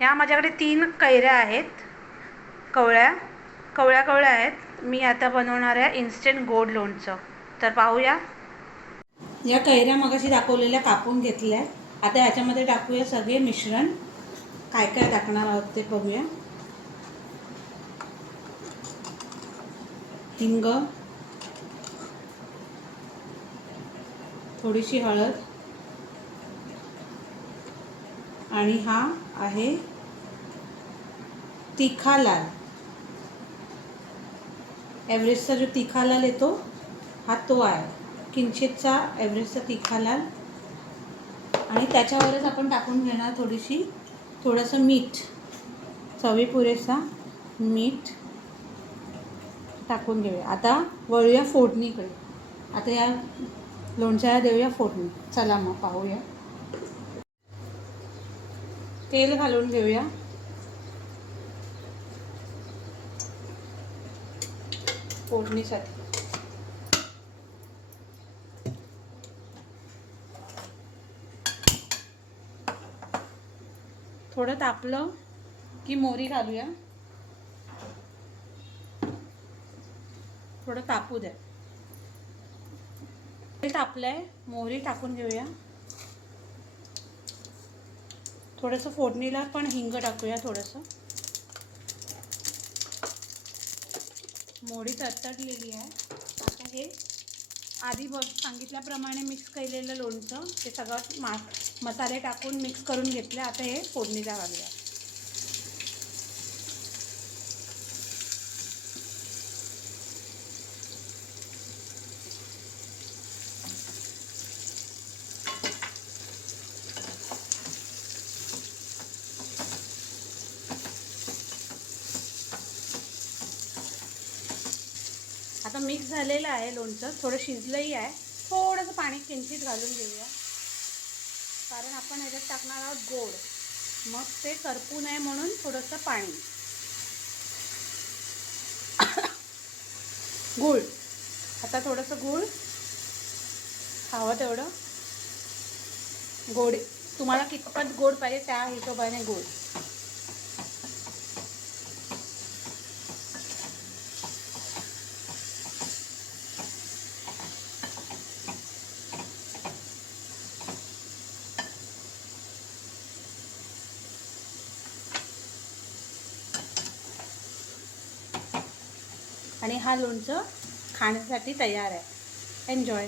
या माझ्याकडे 3 कैऱ्या आहेत, कवळ्या कवळ्या आहेत. मी आता बनवणार आहे इन्स्टंट गोड लोणचं. तर पाहूया. या कैऱ्या मगाशी दाखवलेल्या कापून घेतल्या. आता ह्याच्यामध्ये टाकूया सगळे मिश्रण. काय काय टाकणार आहोत ते बघूया. हिंग, थोडीशी हळद आणि हा आहे तिखा लाल. एव्हरेस्टचा जो तिखा लाल येतो हा तो आहे. किंचितचा एव्हरेस्टचा तिखा लाल आणि त्याच्यावरच आपण टाकून घेणार थोडंसं मीठ. चवी पुरेसा मीठ टाकून घेऊया. आता वळूया फोडणीकडे. आता या लोणच्याला देऊया फोडणी. चला मग पाहूया. तेल घालून घेऊया. फोडणीसाठी थोडं तापलं की मोहरी घालूया. थोडं तापू द्या. तेल तापलंय, मोहरी टाकून घेऊया. थोडंसं फोडणीला पण हिंग टाकूया. थोडंसं मोहरी तडतडलेली आहे. आता हे आधी सांगितल्याप्रमाणे मिक्स केलेलं लोणचं ते सगळं मसाले टाकून मिक्स करून घेतले. आता हे फोडणीला घालूया. आता मिक्स झालेलं आहे लोणचं. थोडं शिजलंही आहे. थोडंसं पाणी किंचित घालून घेऊया, कारण आपण ह्याच्यात टाकणार आहोत गोड. मग ते करपू नये म्हणून थोडंसं पाणी. गूळ, आता थोडंसं गूळ, हवं तेवढं गोड. तुम्हाला कितपत गोड पाहिजे त्या हिशोबाने गूळ. आणि हा लोणचं खाण्यासाठी तयार आहे. एन्जॉय.